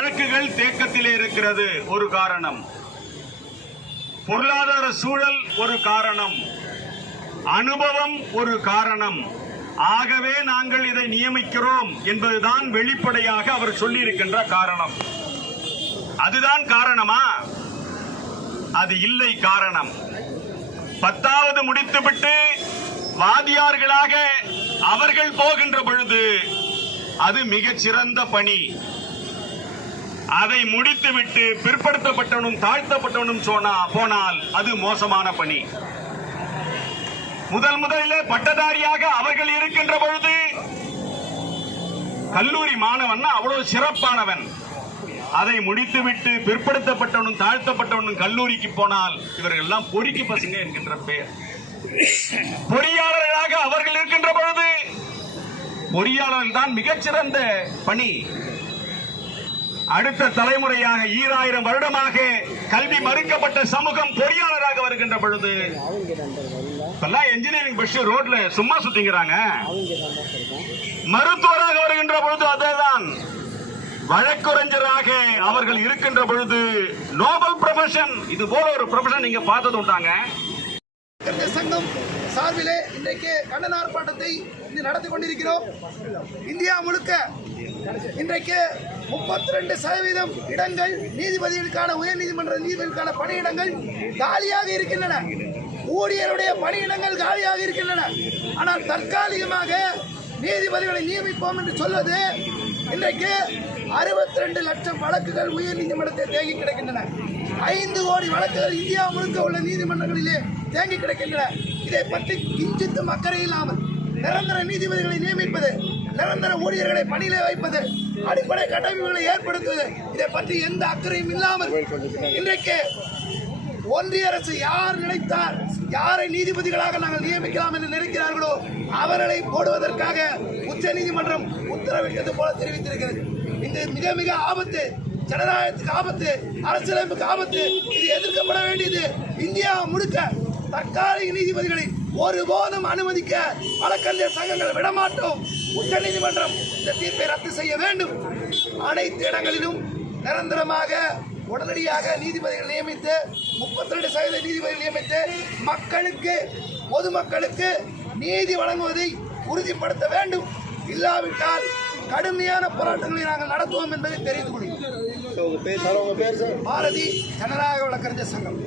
வழக்குகள் தேக்கத்திலே இருக்கிறது ஒரு காரணம், பொருளாதார சூழல் ஒரு காரணம், அனுபவம் ஒரு காரணம். ஆகவே நாங்கள் இதை நியமிக்கிறோம் என்பதுதான் வெளிப்படையாக அவர் சொல்லியிருக்கின்ற காரணம். அதுதான் காரணமா? அது இல்லை காரணம். 10வது முடித்துவிட்டு வாதியார்களாக அவர்கள் போகின்ற பொழுது அது மிகச் சிறந்த பணி. அதை முடித்துவிட்டு பிற்படுத்தப்பட்டவனும் தாழ்த்தப்பட்டவனும் போனால் அது மோசமான பணி. முதலில் பட்டதாரியாக அவர்கள் இருக்கின்ற பொழுது கல்லூரி மாணவன் அவ்வளவு சிறப்பானவன். அதை முடித்துவிட்டு பிற்படுத்தப்பட்டவனும் தாழ்த்தப்பட்டவனும் கல்லூரிக்கு போனால் இவர்கள் எல்லாம் பொறுக்கி பசங்க என்கின்ற பெயர். பொறியாளர்களாக அவர்கள் இருக்கின்ற பொழுது பொறியாளர்கள் தான் மிகச்சிறந்த பணி. அடுத்த தலைமுறையாக 2000 வருடமாக கல்வி மறுக்கப்பட்ட சமூகம் பொறியாளராக வருகின்ற பொழுது என்ஜினியரிங் பஸ் ரோட்ல சும்மா சுத்திங்கிறாங்க. மருத்துவராக வருகின்ற பொழுது அதேதான். வழக்குரைஞராக அவர்கள் இருக்கின்ற பொழுது நோபல் ப்ரொஃபஷன், இது போல ஒரு ப்ரொஃபஷன் நீங்க பார்த்தது உண்டாங்க. சங்கம் சார்பிலே இன்றைக்கு கண்டன ஆர்ப்பாட்டத்தை நடத்தி கொண்டிருக்கிறோம். இந்தியா முழுக்க இன்றைக்கு 32% இடங்கள் நீதிபதிகளுக்கான உயர்நீதிமன்ற நீதிபதிகளுக்கான பணியிடங்கள் காலியாக இருக்கின்றன. ஊழியருடைய பணியிடங்கள் காலியாக இருக்கின்றன. ஆனால் தற்காலிகமாக நீதிபதிகளை நியமிப்போம் என்று சொல்வது இன்றைக்கு 62 லட்சம் வழக்குகள் உயர் நீதிமன்றத்தில் தேங்கி கிடக்கின்றன. 5 கோடி வழக்குகள் இந்தியா முழுக்க உள்ள நீதிமன்றங்களிலே தேங்கி கிடக்கின்றன. இதை பற்றி கிஞ்சித்தும் அக்கறை இல்லாமல் நிரந்தர நீதிபதிகளை நியமிப்பது, நிரந்தர ஊழியர்களை பணியிலே வைப்பது, அடிப்படை கட்டமைப்புகளை ஏற்படுத்துவது, இதை பற்றி எந்த அக்கறையும் இல்லாமல் இன்றைக்கு ஒன்றிய அரசு யார் நினைத்தார் யாரை நீதிபதிகளாக நாங்கள் நியமிக்கலாம் என்று நினைக்கிறார்களோ அவர்களை போடுவதற்காக உச்ச நீதிமன்றம் உத்தரவிட்டது போல தெரிவித்திருக்கிறது. இந்த மிக மிக ஆபத்து, ஜனநாயகத்துக்கு ஆபத்து, அரசியலமைப்புக்கு ஆபத்து. இது எதிர்க்கப்பட வேண்டியது. இந்தியா முழுக்க தற்காலிக நீதிபதிகளை ஒருபோதும் அனுமதிக்க வழக்கறிஞர் சங்கங்கள் விடமாட்டோம். உச்ச நீதிமன்றம் இந்த தீர்ப்பை ரத்து செய்ய வேண்டும். அனைத்து இடங்களிலும் நிரந்தரமாக உடனடியாக நீதிபதிகள் நியமித்து 32% நீதிபதிகள் நியமித்து மக்களுக்கு, பொதுமக்களுக்கு நீதி வழங்குவதை உறுதிப்படுத்த வேண்டும். இல்லாவிட்டால் கடுமையான போராட்டங்களை நாங்கள் நடத்துவோம் என்பதை தெரிந்து கொள்கிறோம். பாரதி ஜனநாயக வழக்கறிஞர் சங்கம்.